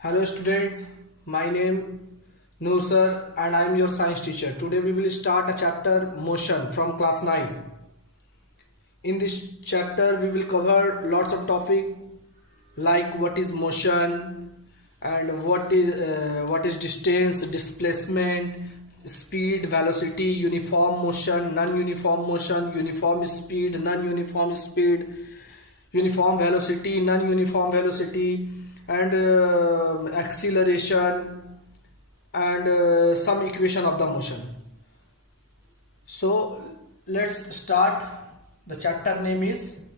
Hello students, my name Noor sir and I am your science teacher. Today we will start a chapter motion from class 9. In this chapter we will cover lots of topic like what is motion and what is distance, displacement, speed, velocity, uniform motion, non-uniform motion, uniform speed, non-uniform speed, uniform velocity, non-uniform velocity, and acceleration, and some equation of the motion. So let's start. The chapter name is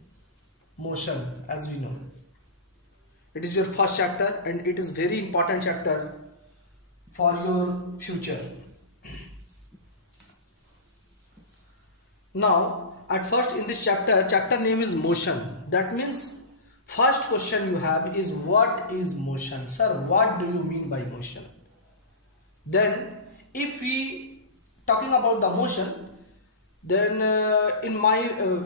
motion, as we know. It is your first chapter and it is very important chapter for your future. Now at first in this chapter name is motion. That means first question you have is what is motion? Sir, what do you mean by motion? Then if we talking about the motion, then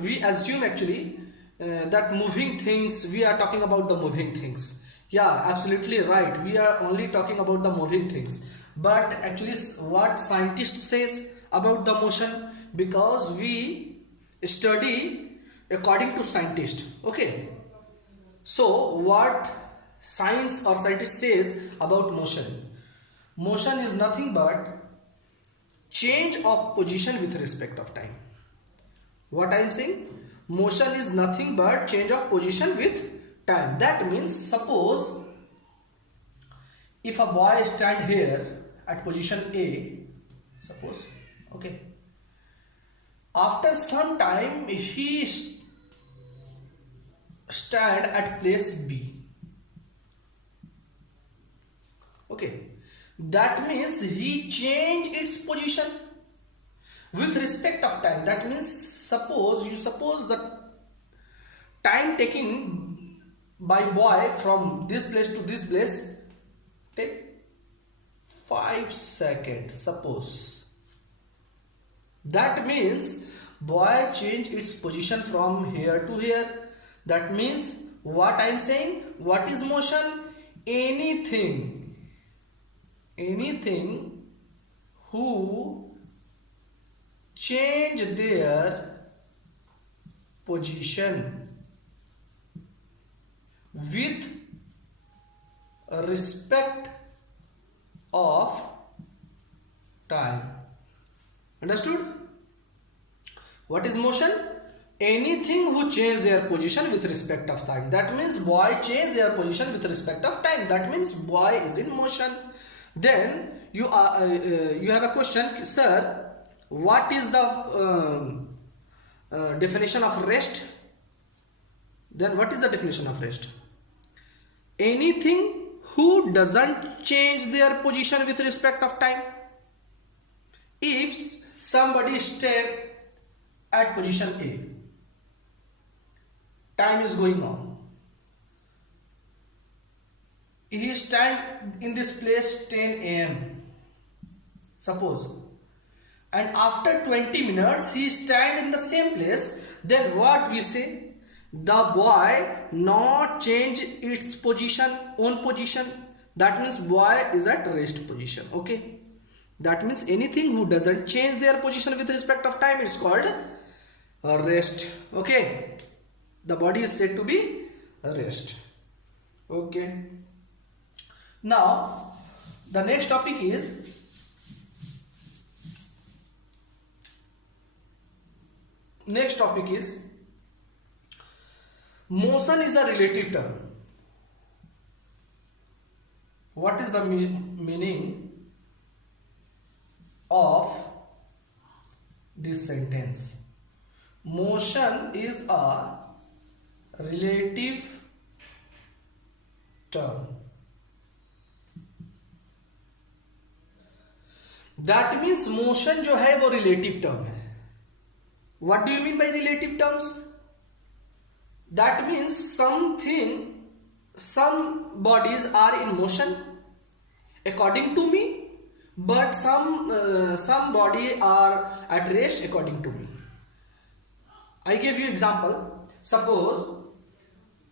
we assume actually that moving things, we are talking about the moving things. Yeah, absolutely right, we are only talking about the moving things. But actually what scientist says about the motion, because we study according to scientist. Okay, so what science or scientist says about motion? Motion is nothing but change of position with respect of time. What I am saying? Motion is nothing but change of position with time. That means suppose if a boy stand here at position A, suppose, okay, after some time he stand at place B, okay, that means he changed its position with respect of time. That means suppose the time taking by boy from this place to this place take 5 seconds, suppose. That means boy changed its position from here to here. That means what I am saying, what is motion? Anything who change their position with respect of time. Understood? What is motion? Anything who change their position with respect of time. That means boy change their position with respect of time. That means boy is in motion. Then you have a question, sir, what is the definition of rest? Then what is the definition of rest? Anything who doesn't change their position with respect of time. If somebody stay at position A, time is going on, he stand in this place 10 a.m. suppose, and after 20 minutes he stand in the same place, then what we say? The boy not change its position, own position. That means boy is at rest position. Okay, that means anything who doesn't change their position with respect of time is called rest. Okay, the body is said to be rest. Okay, now the next topic is motion is a relative term. What is the meaning of this sentence? Motion is a relative term. That means motion जो है वो relative term है. What do you mean by relative terms? That means some bodies are in motion according to me, but some body are at rest according to me. I give you example. Suppose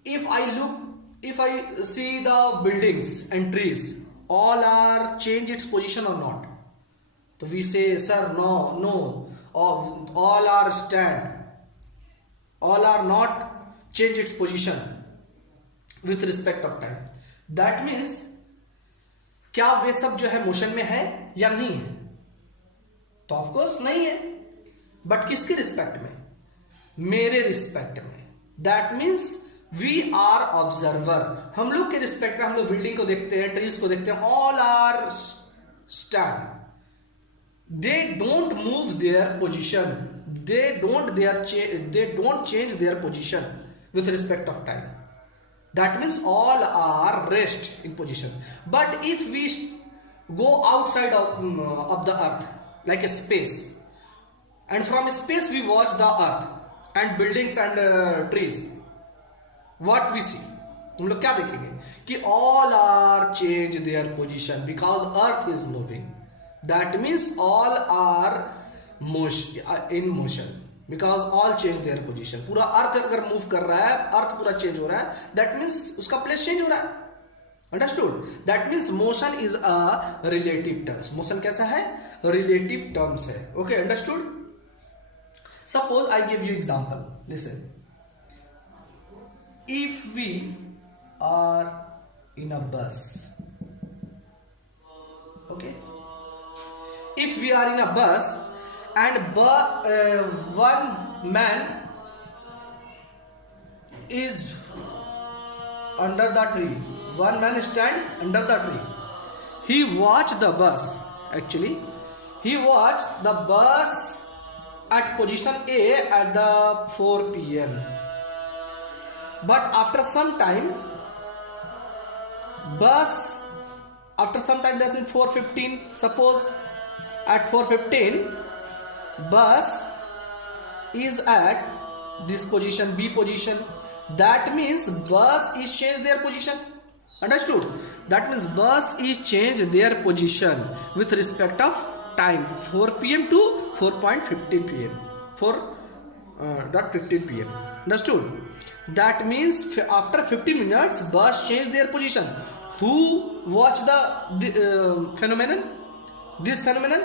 if I look if I see the buildings and trees, all are change its position or not? So we say, sir, no, all are stand, all are not change its position with respect of time. That means क्या वे सब जो है मोशन में है या नहीं है? तो ऑफ कोर्स नहीं है, बट किसके रिस्पेक्ट में? मेरे रिस्पेक्ट में. That means we are observer. हम लोग के रिस्पेक्ट में हम लोग बिल्डिंग को देखते हैं, ट्रीज को देखते हैं, all are stand. They don't move their position, they don't change their position with respect of time. That means all are rest in position. But if we go outside of the earth, like a space, and from space we watch the earth and buildings and trees, what we see? हम लोग क्या देखेंगे कि all are change their position because earth is moving. That means all are in motion. Because all change their position. पूरा अर्थ अगर मूव कर रहा है, अर्थ पूरा चेंज हो रहा है, दैट मीन्स उसका प्लेस चेंज हो रहा है. Understood? That means motion is a relative terms. Motion कैसा है? रिलेटिव टर्म्स है. Okay, understood? Suppose I give you example. Listen, if we are in a bus, okay, if we are in a bus and one man is under the tree. One man stand under the tree. He watched the bus. Actually, he watched the bus at position A at the 4 p.m. But after some time, that's in 4:15. Suppose at 4:15. Bus is at this position, B position. That means bus is change their position. Understood? That means bus is change their position with respect of time, 4 p.m. to 4:15 p.m. 4:15 p.m. Understood? That means after 50 minutes bus change their position. Who watch the phenomenon? This phenomenon?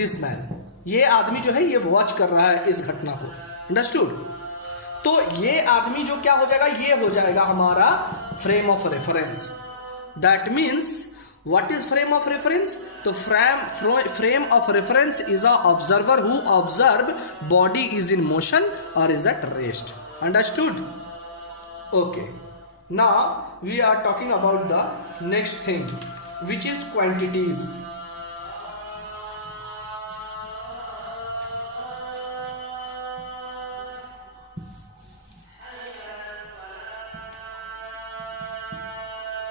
This man. ये आदमी जो है ये वॉच कर रहा है इस घटना को. अंडरस्टूड? तो ये आदमी जो क्या हो जाएगा, ये हो जाएगा हमारा frame of reference. That means what is frame of reference? तो frame of reference is a observer who observe body is in motion और is at rest. Understood? Okay, now we are talking about the next thing which is quantities.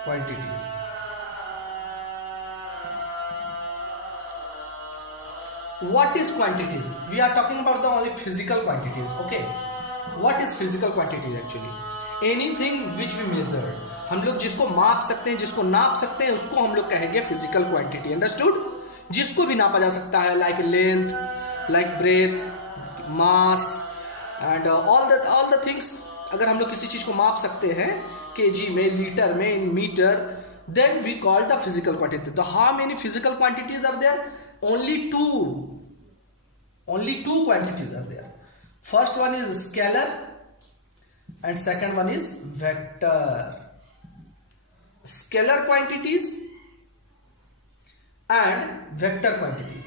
Quantities. What is quantities? We are talking about the only physical quantities. Okay, what is physical quantities actually? Anything which we measure. हम लोग जिसको माप सकते हैं, जिसको नाप सकते हैं, उसको हम लोग कहेंगे फिजिकल क्वांटिटी. अंडरस्टूड? जिसको भी नापा जा सकता है, like length, like breadth, mass and all the things. अगर हम लोग किसी चीज को माप सकते हैं kg में, लीटर में, in meter, then we call the physical quantity. So how many physical quantities are there? Only two quantities are there. First one is scalar and second one is vector. Scalar quantities and vector quantity.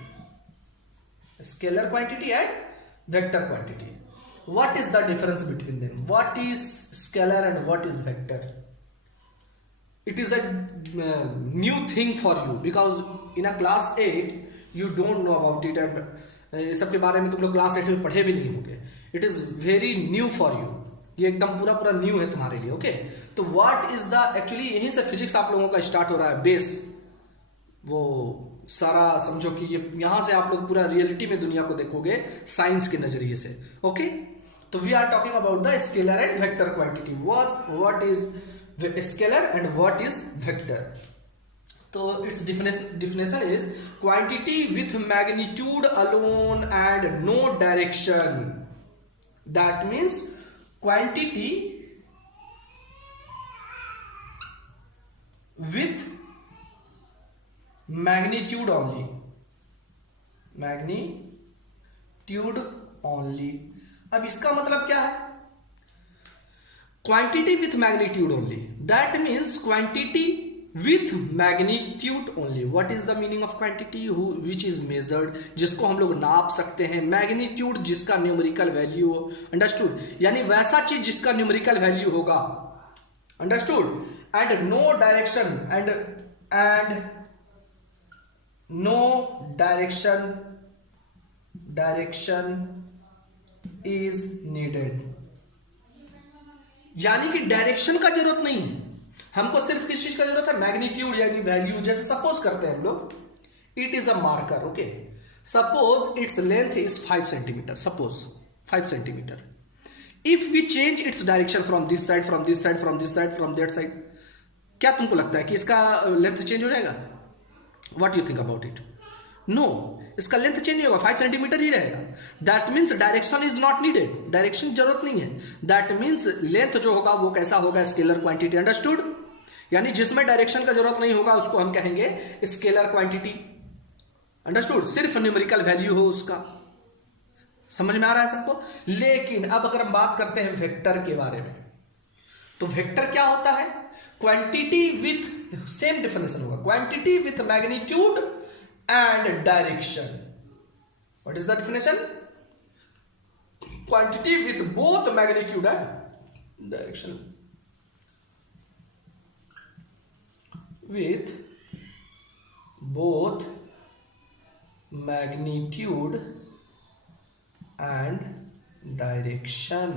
Scalar quantity and vector quantity. What is the difference between them? What is scalar and what is vector? It is a new thing for you because in a class 8 you don't know about it and सबके बारे में तुम लोग क्लास 8 में पढ़े भी नहीं होंगे. It is very new for you. ये एकदम पूरा न्यू है तुम्हारे लिए. ओके, तो what is the actually यहीं से फिजिक्स आप लोगों का स्टार्ट हो रहा है. बेस वो सारा समझो कि ये यहां से आप लोग पूरा रियलिटी में दुनिया को देखोगे साइंस के नजरिए से. ओके, तो we are talking about the scalar and vector quantity. What is scalar and what is vector? तो its definition is quantity with magnitude alone and no direction. That means quantity with magnitude only, magnitude only। अब इसका मतलब क्या है? Quantity with magnitude only, that means quantity with magnitude only. What is the meaning of quantity? Which is measured, जिसको हम लोग नाप सकते हैं। मैग्नीट्यूड, जिसका न्यूमेरिकल वैल्यू हो। अंडरस्टूड? यानी वैसा चीज जिसका न्यूमेरिकल वैल्यू होगा। Understood? And no direction, and no direction is needed. यानी कि डायरेक्शन का जरूरत नहीं है, हमको सिर्फ किस चीज का जरूरत है? मैग्नीट्यूड यानी वैल्यू। जैसे सपोज करते हैं हम लोग, it is a marker, okay, suppose its length is 5 centimetre, suppose 5 centimetre. If we change its direction from this side, from this side, from this side, from that side, क्या तुमको लगता है कि इसका लेंथ चेंज हो जाएगा? What you think about it? No, इसका length change नहीं होगा, 5 सेंटीमीटर ही रहेगा। That means direction is not needed, direction जरूरत नहीं है। दैट मीन्स लेंथ जो होगा वो कैसा होगा? Scalar quantity. अंडरस्टूड? यानी जिसमें डायरेक्शन का जरूरत नहीं होगा उसको हम कहेंगे स्केलर क्वांटिटी। अंडरस्टूड? सिर्फ न्यूमेरिकल वैल्यू हो उसका। समझ में आ रहा है सबको? लेकिन अब अगर हम बात करते हैं वेक्टर के बारे में, तो वेक्टर क्या होता है? क्वांटिटी विथ, सेम डेफिनेशन होगा, quantity with magnitude and direction. What is the definition? Quantity with both magnitude and direction. With both magnitude and direction.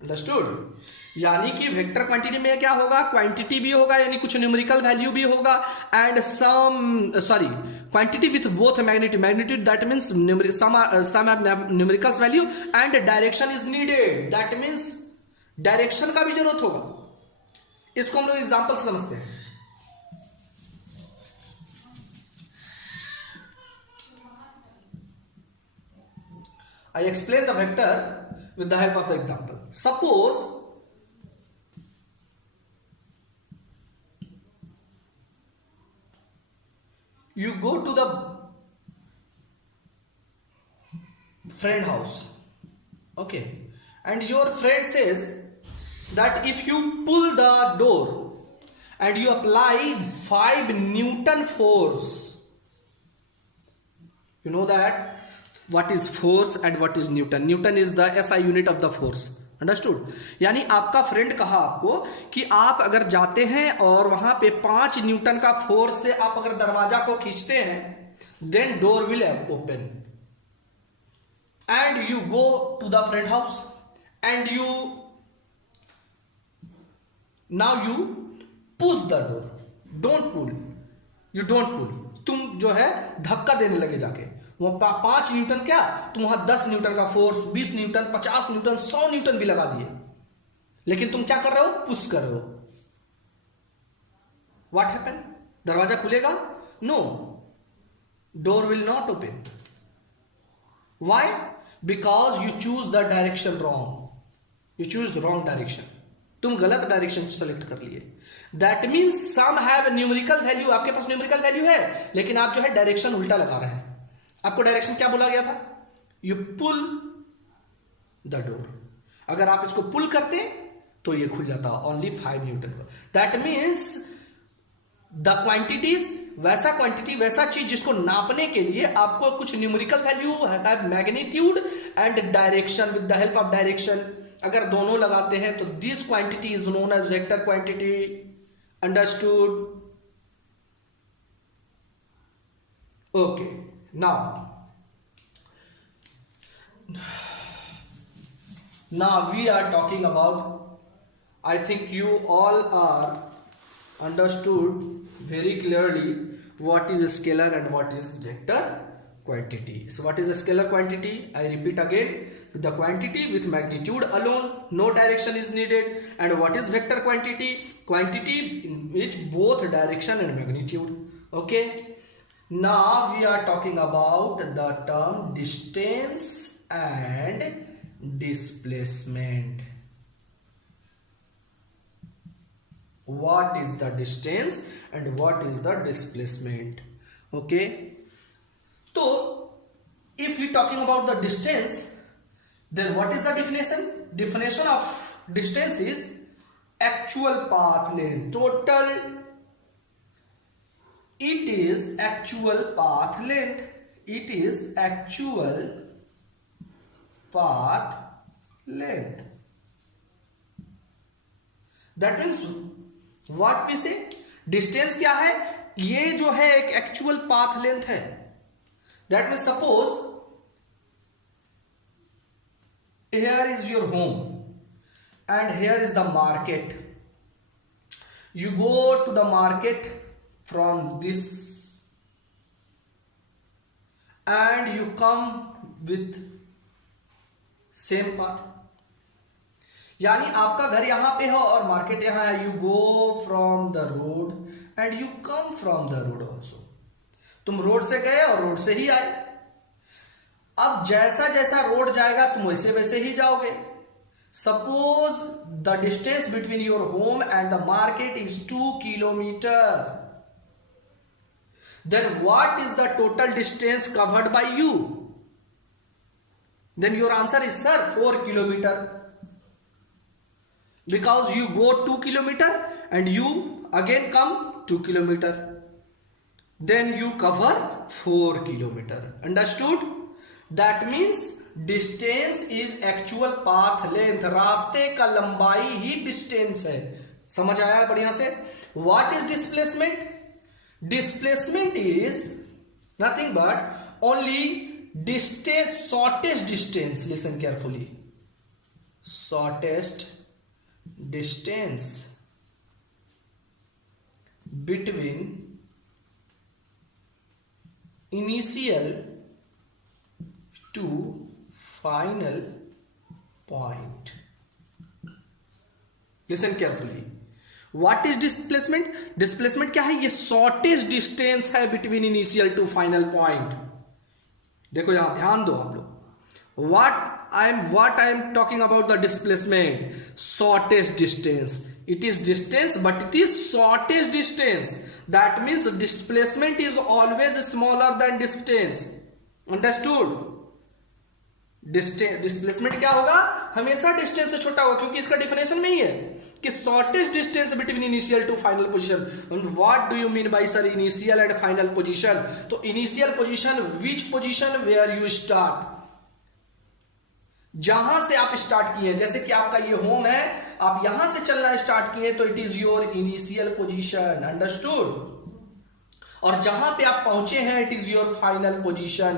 Understood? यानी कि वेक्टर क्वांटिटी में क्या होगा? क्वांटिटी भी होगा, यानी कुछ न्यूमेरिकल वैल्यू भी होगा, and quantity with both magnitude, magnitude that means some numerical value, and direction is needed, that means direction का भी जरूरत होगा। इसको हम लोग एग्जांपल समझते हैं। I explain the vector with the help of the example. Suppose you go to the friend house, okay, and your friend says that if you pull the door and you apply 5 Newton force, you know that what is force and what is Newton? Newton is the SI unit of the force. Understood? यानी आपका फ्रेंड कहा आपको कि आप अगर जाते हैं और वहां पे 5 न्यूटन का फोर्स से आप अगर दरवाजा को खींचते हैं, then door will open, and you go to the friend house and you now you push the door. Don't pull, you don't pull, तुम जो है धक्का देने लगे जाके। वो 5 न्यूटन क्या, तुम वहां 10 न्यूटन का फोर्स, 20 न्यूटन, 50 न्यूटन, 100 न्यूटन भी लगा दिए, लेकिन तुम क्या कर रहे हो? पुश कर रहे हो। What happen? दरवाजा खुलेगा? No, door will not open. Why? Because you choose the direction wrong, you choose wrong direction, तुम गलत डायरेक्शन सेलेक्ट कर लिए। That means some have numerical value, आपके पास न्यूमेरिकल वैल्यू है, लेकिन आप जो है डायरेक्शन उल्टा लगा रहे हैं। आपको डायरेक्शन क्या बोला गया था? You pull the door. अगर आप इसको पुल करते तो ये खुल जाता, only 5 newton. That means the quantities, वैसा क्वांटिटी, वैसा चीज जिसको नापने के लिए आपको कुछ न्यूमेरिकल वैल्यू है, magnitude and direction. With the help of direction अगर दोनों लगाते हैं तो this quantity is known as vector quantity. Understood? Okay, now we are talking about, I think you all are understood very clearly what is a scalar and what is vector quantity. So what is a scalar quantity? I repeat again, the quantity with magnitude alone, no direction is needed. And what is vector quantity? Quantity in which both direction and magnitude. Okay, now we are talking about the term distance and displacement. what is the distance and what is the displacement. Okay, so if we talking about the distance, then what is the definition of distance is actual path length. Total, it is actual path length. It is actual path length. That means what we say, distance क्या है, ये जो है एक actual path length है. That means suppose here is your home and here is the market. You go to the market from this and you come with same path. यानी आपका घर यहां पे है और मार्केट यहां है. You go from the road and you come from the road also. तुम रोड से गए और रोड से ही आए. अब जैसा जैसा रोड जाएगा तुम वैसे वैसे ही जाओगे. Suppose the distance between your home and the market is 2 kilometre. Then what is the total distance covered by you? Then your answer is sir 4 kilometre. Because you go 2 kilometer and you again come 2 kilometer. Then you cover 4 kilometer. Understood? That means distance is actual path length. रास्ते का लंबाई ही distance है. समझ आया है बढ़िया से? What is displacement? Displacement is nothing but only distance, shortest distance. Listen carefully. Shortest distance between initial to final point. Listen carefully. What is displacement? Displacement क्या है? ये shortest distance है between initial to final point. देखो यहां ध्यान दो आप लोग. What I am talking about the displacement. Shortest distance. It is distance, but it is shortest distance. That means displacement is always smaller than distance. Understood? Displacement क्या होगा? हमेशा distance से छोटा होगा, क्योंकि इसका definition में ही है कि shortest distance between initial to final position. And what do you mean by sir initial and final position? तो initial position, which position where you start? जहां से आप स्टार्ट किए, जैसे कि आपका ये होम है, आप यहां से चलना स्टार्ट किए तो it is your initial position. Understood? और जहां पे आप पहुंचे हैं it is your final position.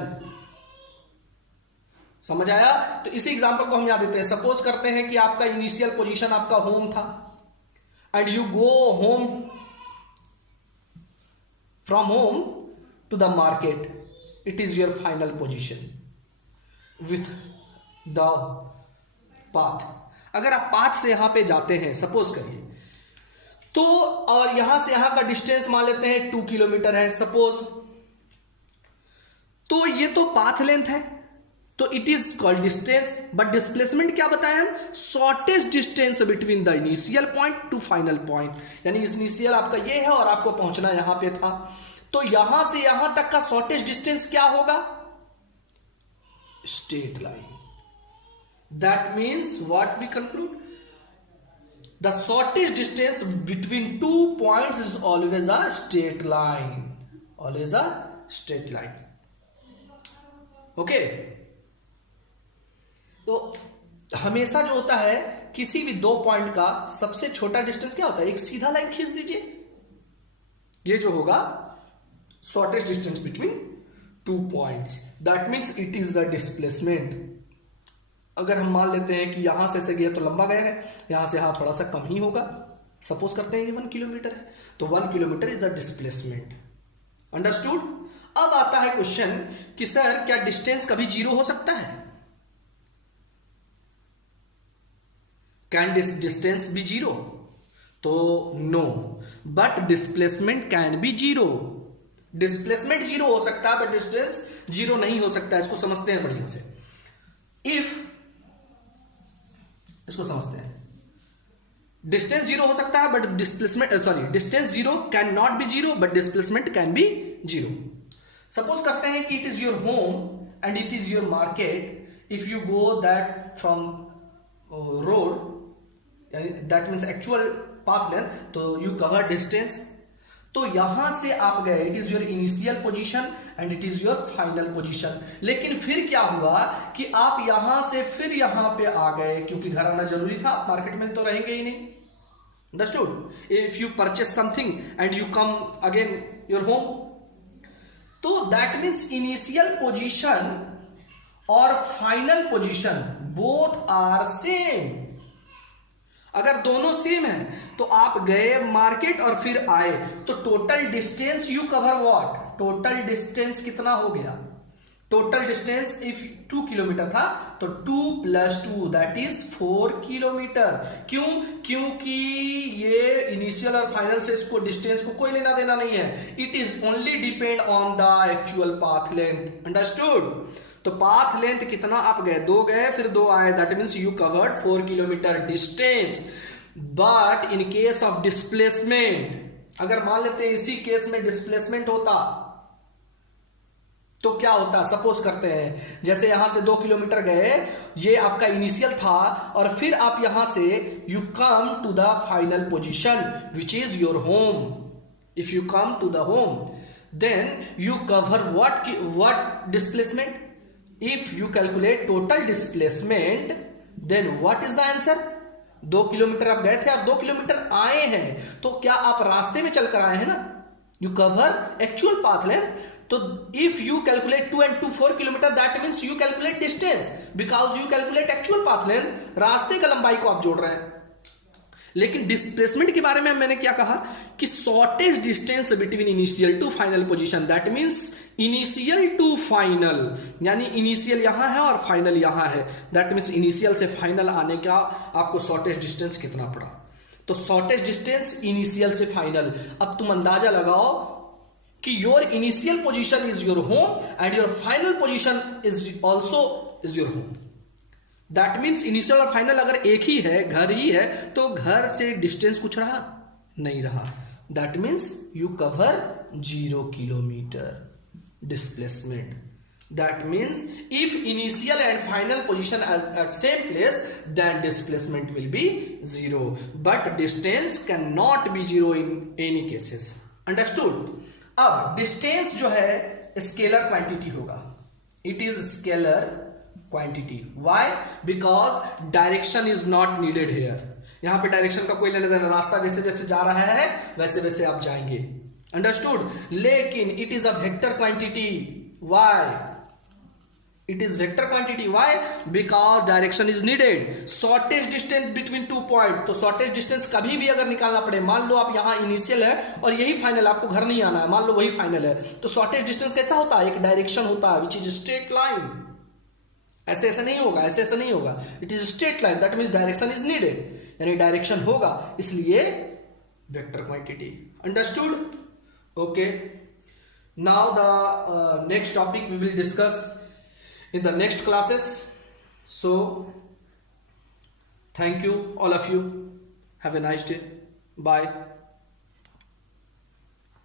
समझ आया? तो इसी एग्जांपल को हम यहां देते हैं. सपोज करते हैं कि आपका इनिशियल पोजीशन आपका होम था and you go home from home to the market. It is your final position with the path. अगर आप पाथ से यहां पे जाते हैं सपोज करिए तो, और यहां से यहां का डिस्टेंस मान लेते हैं 2 किलोमीटर है सपोज, तो ये तो पाथ लेंथ है तो it is called distance. But displacement क्या बताया हम? Shortest distance between the initial point two final point. यानी इनिशियल आपका ये है और आपको पहुंचना यहां पे था, तो यहां से यहां तक का शॉर्टेस्ट डिस्टेंस क्या होगा? Straight line. That means what we conclude? The shortest distance between 2 points is always a straight line. Always a straight line. Okay? तो हमेशा जो होता है किसी भी 2 पॉइंट का सबसे छोटा डिस्टेंस क्या होता है? एक सीधा लाइन खींच दीजिए. ये जो होगा shortest distance between 2 points. That means it is the displacement. अगर हम मान लेते हैं कि यहां से ऐसे गया तो लंबा गया है, यहां से यहां थोड़ा सा कम ही होगा. सपोज करते हैं ये 1 किलोमीटर है, तो 1 kilometre is a displacement. Understood? अब आता है क्वेश्चन कि सर क्या डिस्टेंस कभी 0 हो सकता है? Can distance be 0? तो no, but displacement can be 0. Displacement 0 हो सकता है बट डिस्टेंस 0 नहीं हो सकता. इसको समझते हैं बढ़िया से. इसको समझते हैं. डिस्टेंस जीरो हो सकता है but displacement distance zero can not B zero but displacement can B zero. Suppose करते हैं कि it is your home and it is your market. If you go that from road, that means actual path length, तो you cover distance. तो यहां से आप गए, it is your initial position and it is your final position. लेकिन फिर क्या हुआ कि आप यहां से फिर यहां पे आ गए, क्योंकि घर आना जरूरी था, मार्केट में तो रहेंगे ही नहीं. Understood? If you purchase something and you come again your home, तो दैट मीन्स इनिशियल पोजीशन और final position both are same. अगर दोनों सेम है तो आप गए मार्केट और फिर आए, तो total distance you cover what? Total distance कितना हो गया? टोटल डिस्टेंस इफ 2 किलोमीटर था तो 2 + 2 दैट इज 4 किलोमीटर. क्यों? क्योंकि ये इनिशियल और फाइनल से इसको डिस्टेंस को कोई लेना देना नहीं है. It is only depend on the actual path length. Understood? तो पाथ लेंथ कितना आप गए? 2 गए फिर 2 आए, that means you covered 4 kilometre distance. But in case of displacement, अगर मान लेते हैं इसी केस में डिस्प्लेसमेंट होता तो क्या होता? सपोज करते हैं जैसे यहां से 2 किलोमीटर गए, ये आपका इनिशियल था, और फिर आप यहां से you come to the final position which is your home. If you come to the home then you cover what displacement? If you calculate total displacement, then what is the answer? 2 किलोमीटर आप गए थे और 2 किलोमीटर आए हैं, तो क्या आप रास्ते में चलकर आए हैं ना? You cover actual path length. तो if you calculate 2 and 2 4 kilometre, that means you calculate distance because you calculate actual path length. रास्ते का लंबाई को आप जोड़ रहे हैं. लेकिन डिस्प्लेसमेंट के बारे में मैंने क्या कहा कि shortest distance between initial to final position, that means initial to final, यानी इनिशियल यहां है और फाइनल यहां है. दैट मींस इनिशियल से फाइनल आने का आपको शॉर्टेस्ट डिस्टेंस कितना पड़ा? तो शॉर्टेस्ट डिस्टेंस इनिशियल से फाइनल. अब तुम अंदाजा लगाओ कि your initial position is your home and your final position is also is your home. That means initial और फाइनल अगर एक ही है, घर ही है, तो घर से डिस्टेंस कुछ रहा नहीं रहा. That means you cover 0 kilometre displacement. That means if initial and final position at same place then displacement will be 0, but distance can not be 0 in any cases. Understood? अब डिस्टेंस जो है स्केलर क्वांटिटी होगा. It is scalar quantity. Why? Because direction is not needed here. यहां पे डायरेक्शन का कोई लेने देना, रास्ता जैसे जैसे जा रहा है वैसे वैसे आप जाएंगे. अंडरस्टूड? लेकिन it is a vector quantity. Why? It is vector quantity. Why? Because direction is needed. Shortest distance between 2 पॉइंट, तो शॉर्टेस्ट डिस्टेंस कभी भी अगर निकालना पड़े, मान लो आप यहां इनिशियल है और यही फाइनल, आपको घर नहीं आना है, मान लो वही फाइनल है, तो शॉर्टेस्ट डिस्टेंस कैसा होता है? एक डायरेक्शन होता है विच इज स्ट्रेट लाइन. ऐसे ऐसा नहीं होगा, ऐसे ऐसा नहीं होगा. It is straight line, that means direction is needed, यानी डायरेक्शन होगा, इसलिए vector quantity. Understood? Okay. Now the next topic we will discuss in the next classes. So thank you all of you. Have a nice day. Bye.